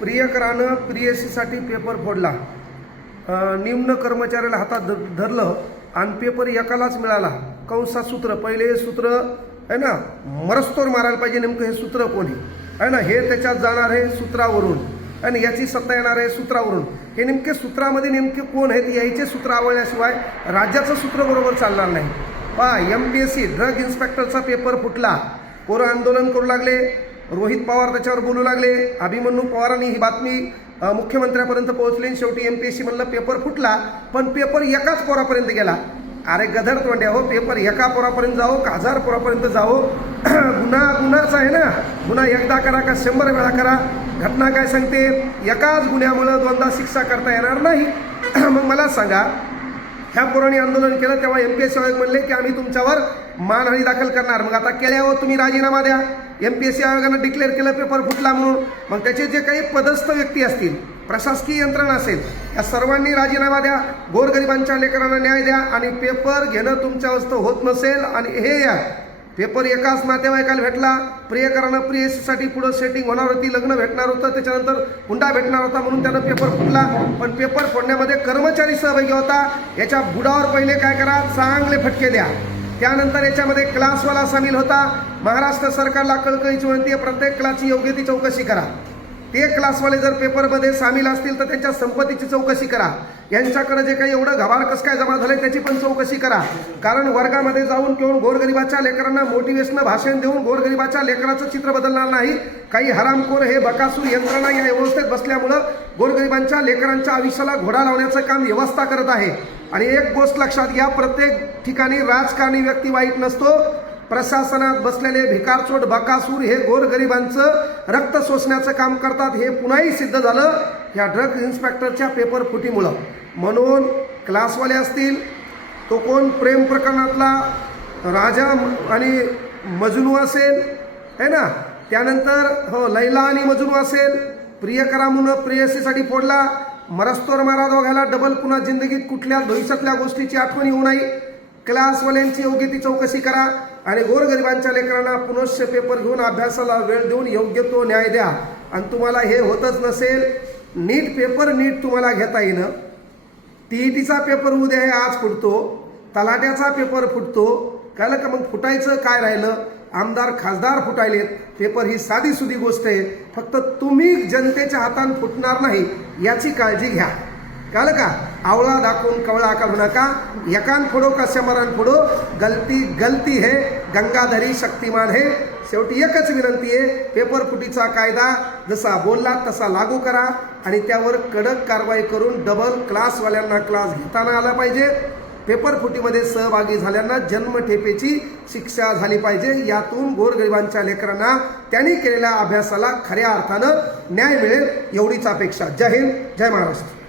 प्रियकरानं प्रियसीसाठी paper फोडला, निम्न कर्मचाऱ्याला हातात धरलं आणि पेपर एकालाच मिळाला. कंसात सूत्र, पहिले हे सूत्र आहे ना, मरस्तोर मारायला पाहिजे. नेमकं हे सूत्र कोणी आहे ना, हे त्याच्यात जाणार आहे सूत्रावरून आणि याची सत्ता येणार आहे सूत्रावरून. हे नेमके सूत्रामध्ये नेमके कोण आहेत यायचे सूत्र आवडल्याशिवाय राज्याचं सूत्र बरोबर चालणार नाही. पहा, MPSC ड्रग इन्स्पेक्टरचा पेपर फुटला, पोरं आंदोलन करू लागले, रोहित पवार त्याच्यावर बोलू लागले, अभिमन्यू पवारांनी ही बातमी मुख्यमंत्र्यापर्यंत पोहोचली. शेवटी MPSC म्हणलं पेपर फुटला, पण पेपर एकाच पोरापर्यंत गेला. अरे गधड तोंड्या हो, पेपर एका पोरापर्यंत जाओ का 1000 पोरापर्यंत जाओ, गुन्हाच आहे ना. गुन्हा एकदा करा का 100 वेळा करा. घटना काय सांगते, एकाच गुन्ह्यामुळे दोनदा शिक्षा करता येणार नाही. मग मला सांगा, ह्या पोरांनी आंदोलन केलं तेव्हा MPSC आयोग म्हणले की आम्ही तुमच्यावर मानहानी दाखल करणार. मग आता केल्यावर तुम्ही राजीनामा द्या. MPSC आयोगानं डिक्लेअर केलं पेपर फुटला म्हणून. मग त्याचे जे काही पदस्थ व्यक्ती असतील, प्रशासकीय यंत्रणा असेल, या सर्वांनी राजीनामा द्या, गोरगरिबांच्या लेकरांना न्याय द्या. आणि पेपर घेणं तुमच्यावर होत नसेल आणि हे या पेपर एकाच नातेवाईकाला भेटला, प्रियकरानं प्रियसीसाठी पुढं सेटिंग होणार होती, लग्न भेटणार होतं, त्याच्यानंतर हुंडा भेटणार होता म्हणून त्यानं पेपर फुटला. पण पेपर फोडण्यामध्ये कर्मचारी सहभागी होता. याच्या बुडावर पहिले काय करा, चांगले फटके द्या. त्यानंतर याच्यामध्ये क्लासवाला सामील होता. महाराष्ट्र सरकारला कळकळीची विनंती आहे, प्रत्येक क्लासची योग्य ती चौकशी करा. ते क्लासवाले जर पेपरमध्ये सामील असतील तर त्यांच्या संपत्तीची चौकशी करा. यांच्याकडे जे काही एवढं घबाड कसं काय जमा झालंय त्याची पण चौकशी करा. कारण वर्गामध्ये जाऊन किंवा गोरगरिबाच्या लेकरांना मोटिवेशनल भाषण देऊन गोरगरिबाच्या लेकराचं चित्र बदलणार नाही. काही हरामखोर हे बकासूर यंत्रणा या व्यवस्थेत बसल्यामुळं गोरगरिबांच्या लेकरांच्या आयुष्याला घोडा लावण्याचं काम व्यवस्था करत आहे. आणि एक गोष्ट लक्षात घ्या, प्रत्येक ठिकाणी राजकारणी व्यक्ती वाईट नसतो. प्रशासनात बसलेले भिकारचोट बकासूर हे गोरगरिबांचं रक्त शोषण्याचं काम करतात. हे पुन्हाही सिद्ध झालं ह्या ड्रग इन्स्पेक्टरच्या पेपर फुटीमुळं. म्हणून क्लासवाले असतील, तो कोण प्रेम प्रकरणातला राजा आणि मजनू असेल है ना, त्यानंतर हो लैला आणि मजनू असेल, प्रियकरा म्हणून प्रेयसीसाठी फोडला, मरस्तोर मारा दोघाला, डबल पुन्हा जिंदगीत कुठल्या भविष्यातल्या गोष्टीची आठवण येऊ नये. क्लासवाल्यांची योग्य ती चौकशी करा आणि गोरगरिबांच्या लेकरांना पुनश्च पेपर घेऊन अभ्यासाला वेळ देऊन योग्य तो न्याय द्या. आणि तुम्हाला हे होतच नसेल, नीट पेपर नीट तुम्हाला घेता येणं, TETचा पेपर उद्या आहे, आज फुटतो, तलाट्याचा पेपर फुटतो, कळलं का? मग फुटायचं काय राहिलं? आमदार खासदार फुटायलेत. पेपर ही साधी सुधी गोष्ट आहे. फक्त तुम्ही जनतेच्या हाताने फुटणार नाही याची काळजी घ्या, कळलं का? आवळा दाखवून कवळा काढू नका. एकान फोडो का शंभरान फोडो, गलती गलती है, गंगाधरी शक्तिमान है. शेवटी एकच विनंती आहे, पेपर फुटीचा कायदा जसा बोलला तसा लागू करा आणि त्यावर कडक कारवाई करून डबल क्लासवाल्यांना क्लास घेताना आला पाहिजे. पेपर फुटीमध्ये सहभागी झाल्यांना जन्मठेपेची शिक्षा झाली पाहिजे. यातून गोरगरिबांच्या लेकरांना त्यांनी केलेल्या अभ्यासाला खऱ्या अर्थानं न्याय मिळेल एवढीच अपेक्षा. जय हिंद, जय महाराष्ट्र.